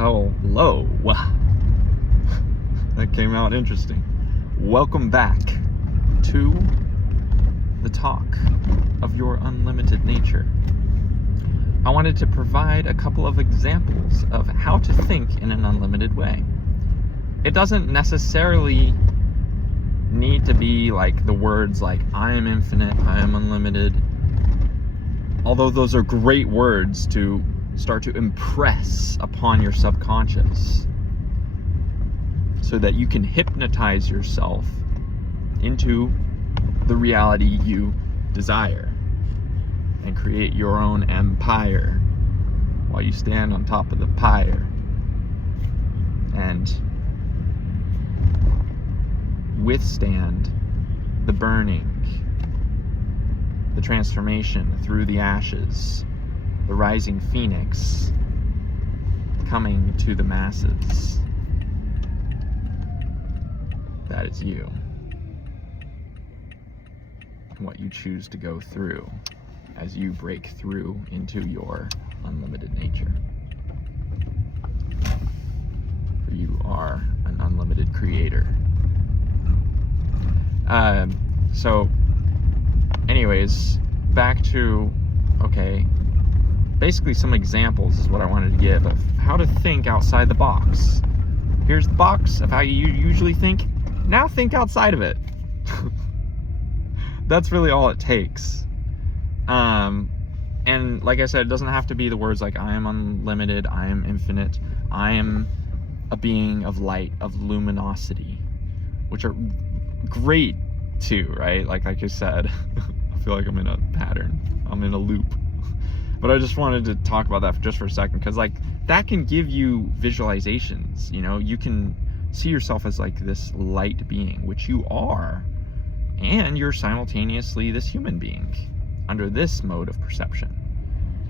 Oh, hello. That came out interesting. Welcome back to the talk of your unlimited nature. I wanted to provide a couple of examples of how to think in an unlimited way. It doesn't necessarily need to be like the words like I am infinite, I am unlimited. Although those are great words to start to impress upon your subconscious so that you can hypnotize yourself into the reality you desire and create your own empire while you stand on top of the pyre and withstand the burning, the transformation through the ashes, the rising phoenix coming to the masses. That is you. And what you choose to go through as you break through into your unlimited nature. For you are an unlimited creator. So anyways, back to, basically some examples is what I wanted to give of how to think outside the box. Here's the box of how you usually think. Now think outside of it. That's really all it takes. And like I said, it doesn't have to be the words like I am unlimited, I am infinite, I am a being of light, of luminosity, which are great too, right? Like I said, I feel like I'm in a pattern, I'm in a loop. But I just wanted to talk about that just for a second, because like that can give you visualizations. You can see yourself as like this light being, which you are, and you're simultaneously this human being under this mode of perception.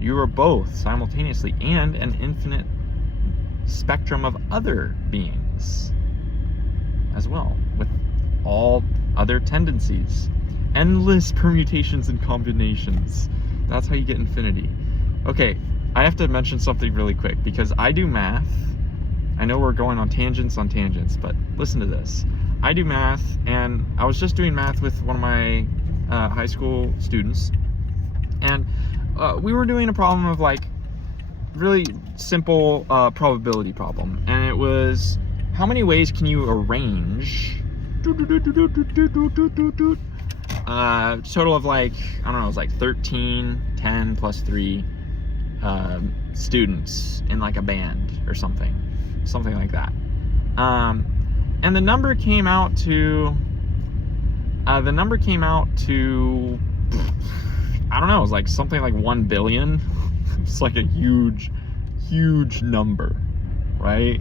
You are both simultaneously and an infinite spectrum of other beings as well, with all other tendencies, endless permutations and combinations. That's how you get infinity. Okay, I have to mention something really quick because I do math. I know we're going on tangents, but listen to this. I do math, and I was just doing math with one of my high school students, and we were doing a problem of like really simple probability problem, and it was how many ways can you arrange total of like, I don't know, it was like 13, 10 plus 3 students in like a band or something like that. And the number came out to, I don't know, it was like something like 1 billion. It's like a huge number, right?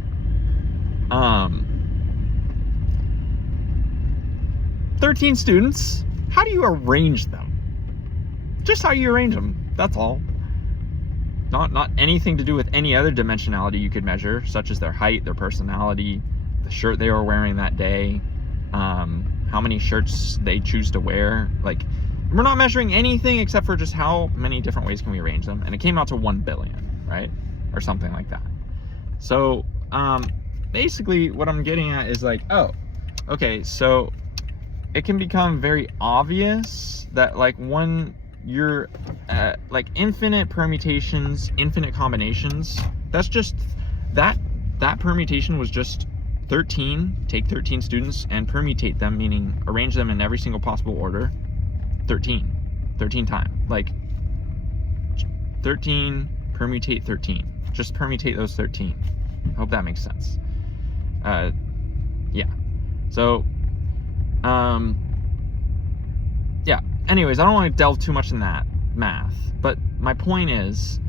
13 students. How do you arrange them? Just how you arrange them, that's all. Not anything to do with any other dimensionality you could measure, such as their height, their personality, the shirt they were wearing that day, how many shirts they choose to wear. Like, we're not measuring anything except for just how many different ways can we arrange them. And it came out to 1 billion, right? Or something like that. So, basically what I'm getting at is like, so it can become very obvious that like when you're like infinite permutations, infinite combinations, that's just that permutation was just 13. Take 13 students and permutate them, meaning arrange them in every single possible order. 13 times, like 13 permutate 13, just permutate those 13. I hope that makes sense. Yeah, so yeah, anyways, I don't want to delve too much in that math, but my point is,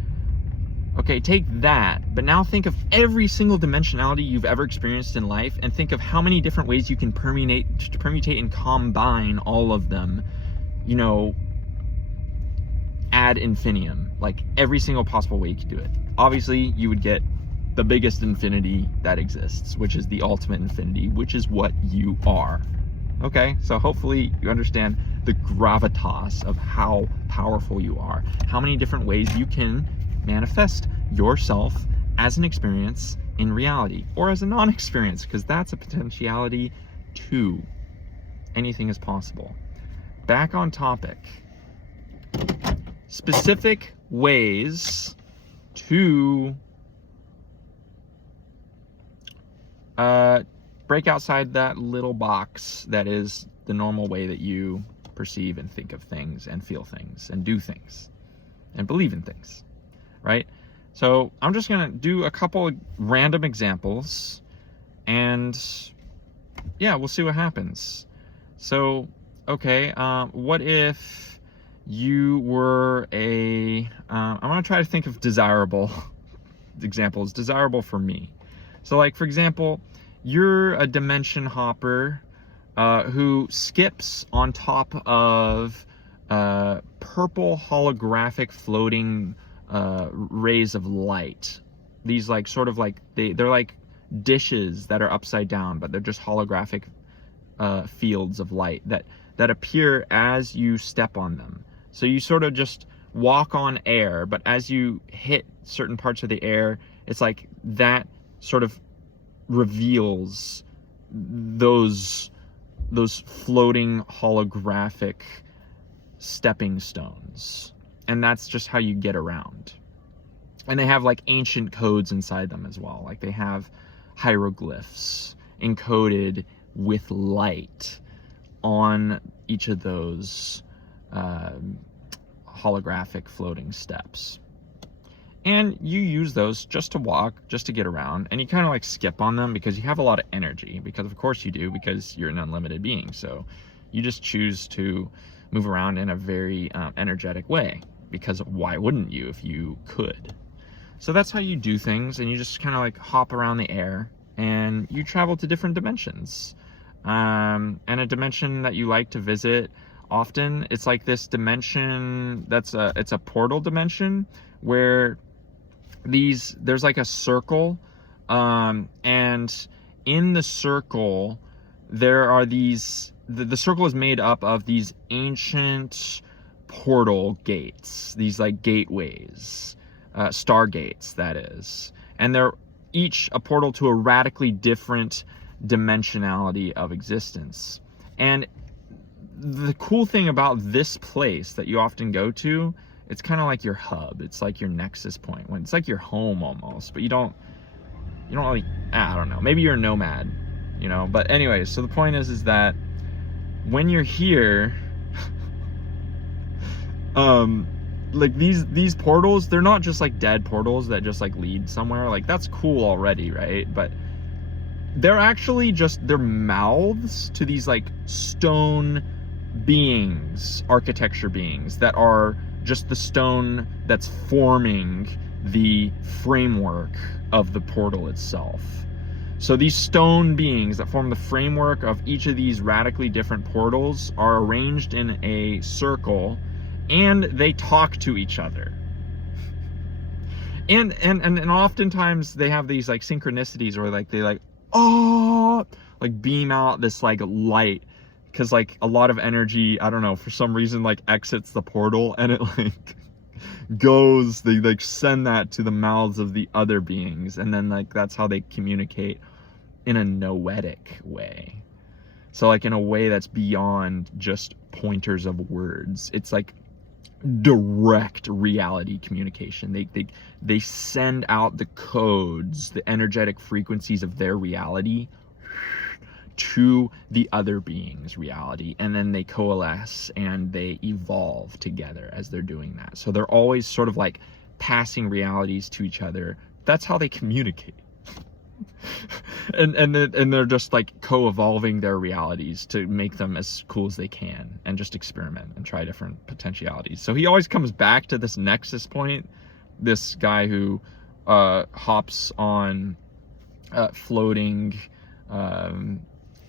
okay, take that, but now think of every single dimensionality you've ever experienced in life, and think of how many different ways you can permutate and combine all of them, ad infinitum, like every single possible way you could do it. Obviously, you would get the biggest infinity that exists, which is the ultimate infinity, which is what you are. Okay, so hopefully you understand the gravitas of how powerful you are, how many different ways you can manifest yourself as an experience in reality, or as a non-experience, because that's a potentiality too. Anything is possible. Back on topic. Specific ways to break outside that little box that is the normal way that you perceive and think of things and feel things and do things and believe in things, right? So I'm just gonna do a couple of random examples, and yeah, we'll see what happens. So, okay, what if you were I'm gonna try to think of desirable examples, desirable for me. So like, for example, you're a dimension hopper who skips on top of purple holographic floating rays of light. These like sort of like they're like dishes that are upside down, but they're just holographic fields of light that appear as you step on them. So you sort of just walk on air, but as you hit certain parts of the air, it's like that sort of reveals those floating holographic stepping stones, and that's just how you get around. And they have like ancient codes inside them as well. Like they have hieroglyphs encoded with light on each of those holographic floating steps. And you use those just to walk, just to get around, and you kind of like skip on them because you have a lot of energy, because of course you do, because you're an unlimited being. So you just choose to move around in a very energetic way, because why wouldn't you if you could? So that's how you do things, and you just kind of like hop around the air, and you travel to different dimensions. And a dimension that you like to visit often, it's like this dimension it's a portal dimension where there's like a circle, and in the circle there are these, the circle is made up of these ancient portal gates, these like gateways, stargates that is, and they're each a portal to a radically different dimensionality of existence. And the cool thing about this place that you often go to, it's kind of like your hub. It's like your nexus point. When it's like your home almost, but you don't really, I don't know. Maybe you're a nomad, you know. But anyways, so the point is that when you're here, like these portals, they're not just like dead portals that just like lead somewhere. Like that's cool already, right? But they're actually just, they're mouths to these like stone beings, architecture beings that are just the stone that's forming the framework of the portal itself. So these stone beings that form the framework of each of these radically different portals are arranged in a circle, and they talk to each other. And oftentimes they have these like synchronicities where like they like, oh, like beam out this like light, because like a lot of energy, I don't know, for some reason like exits the portal, and it like goes, they like send that to the mouths of the other beings, and then like that's how they communicate in a noetic way. So like in a way that's beyond just pointers of words. It's like direct reality communication. They send out the codes, the energetic frequencies of their reality to the other being's reality, and then they coalesce and they evolve together as they're doing that. So they're always sort of like passing realities to each other. That's how they communicate. and they're just like co-evolving their realities to make them as cool as they can, and just experiment and try different potentialities. So he always comes back to this nexus point, this guy who hops on floating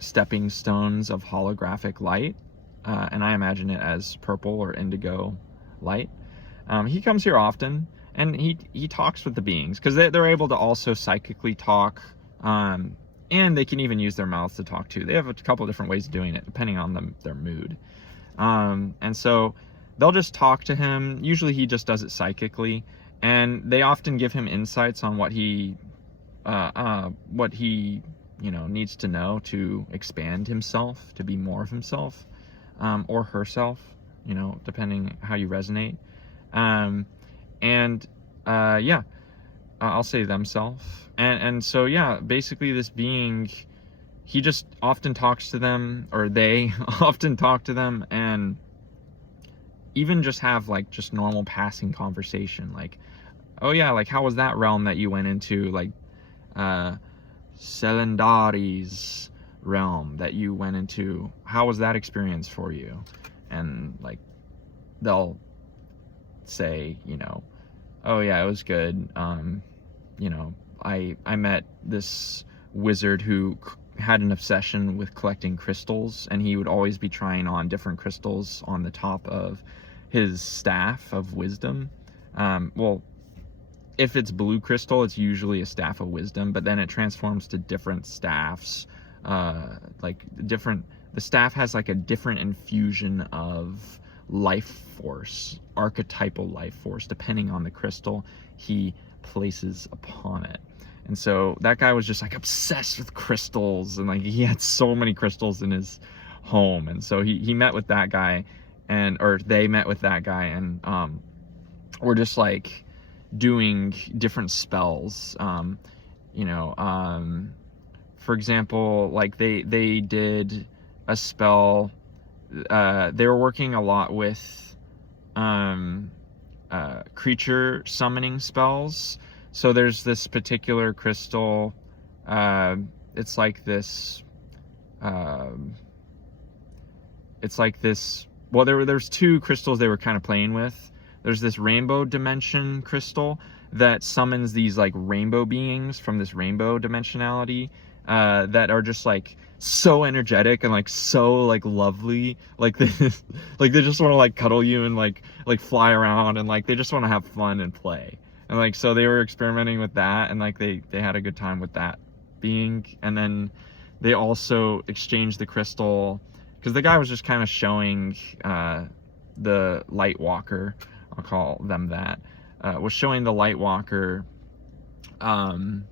stepping stones of holographic light, and I imagine it as purple or indigo light. He comes here often, and he talks with the beings, because they're able to also psychically talk, and they can even use their mouths to talk too. They have a couple of different ways of doing it depending on their mood, and so they'll just talk to him. Usually he just does it psychically, and they often give him insights on what he what he, needs to know to expand himself, to be more of himself, or herself, depending how you resonate. And yeah, I'll say themself. And so, yeah, basically this being, he just often talks to them, or they often talk to them, and even just have like just normal passing conversation, like, oh yeah, like how was that realm that you went into, like Selendari's realm that you went into, how was that experience for you? And like they'll say, oh yeah, it was good. I met this wizard who had an obsession with collecting crystals, and he would always be trying on different crystals on the top of his staff of wisdom. Well, if it's blue crystal, it's usually a staff of wisdom, but then it transforms to different staffs. The staff has like a different infusion of life force, archetypal life force, depending on the crystal he places upon it. And so that guy was just like obsessed with crystals, and like he had so many crystals in his home. And so he met with that guy, or they met with that guy, and we're just like doing different spells. For example, like they did a spell. They were working a lot with creature summoning spells. So there's this particular crystal. It's like this. Well, there's two crystals they were kind of playing with. There's this rainbow dimension crystal that summons these like rainbow beings from this rainbow dimensionality, that are just like so energetic and like so like lovely, like they just want to like cuddle you and like fly around, and like they just want to have fun and play. And like so they were experimenting with that, and like they had a good time with that being. And then they also exchanged the crystal, because the guy was just kind of showing the light walker, I'll call them that, was showing the light walker, or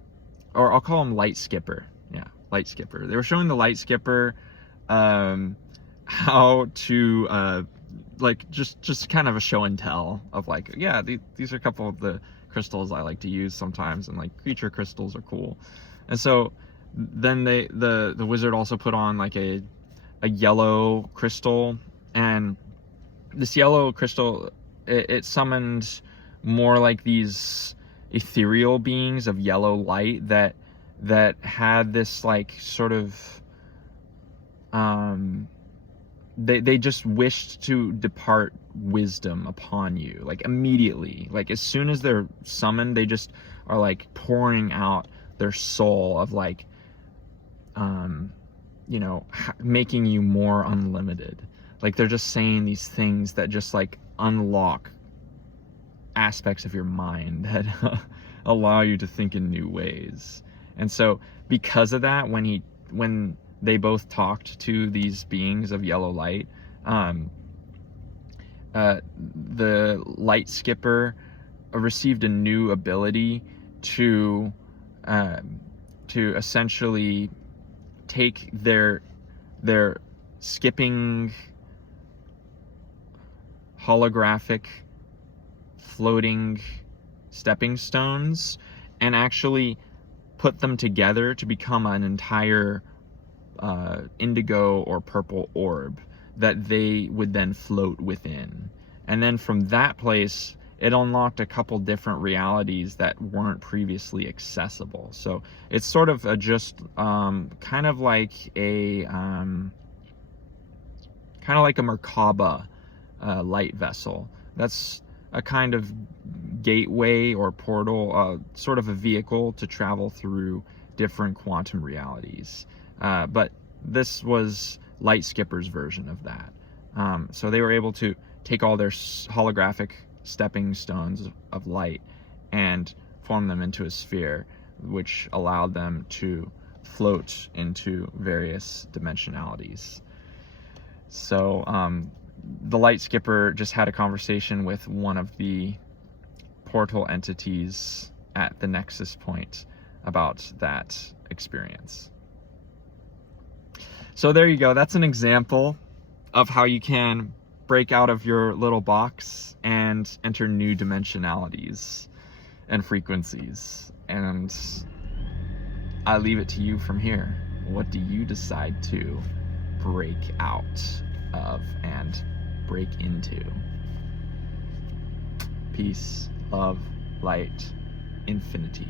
I'll call him light skipper. Yeah, light skipper. They were showing the light skipper how to like just kind of a show and tell of like, yeah, these are a couple of the crystals I like to use sometimes, and like creature crystals are cool. And so then the wizard also put on like a yellow crystal, and this yellow crystal, it summoned more like these ethereal beings of yellow light that had this like sort of they just wished to depart wisdom upon you, like immediately. Like as soon as they're summoned, they just are like pouring out their soul of like making you more unlimited. Like they're just saying these things that just like unlock aspects of your mind that allow you to think in new ways. And so because of that, when they both talked to these beings of yellow light, the light skipper received a new ability to essentially take their skipping holographic floating stepping stones and actually put them together to become an entire indigo or purple orb that they would then float within. And then from that place, it unlocked a couple different realities that weren't previously accessible. So it's sort of kind of like a Merkaba light vessel. That's a kind of gateway or portal, sort of a vehicle to travel through different quantum realities. But this was Light Skipper's version of that. So they were able to take all their holographic stepping stones of light and form them into a sphere, which allowed them to float into various dimensionalities. So the Light Skipper just had a conversation with one of the portal entities at the nexus point, about that experience. So there you go. That's an example of how you can break out of your little box and enter new dimensionalities and frequencies. And I leave it to you from here. What do you decide to break out of and break into? Peace, love, light, infinity.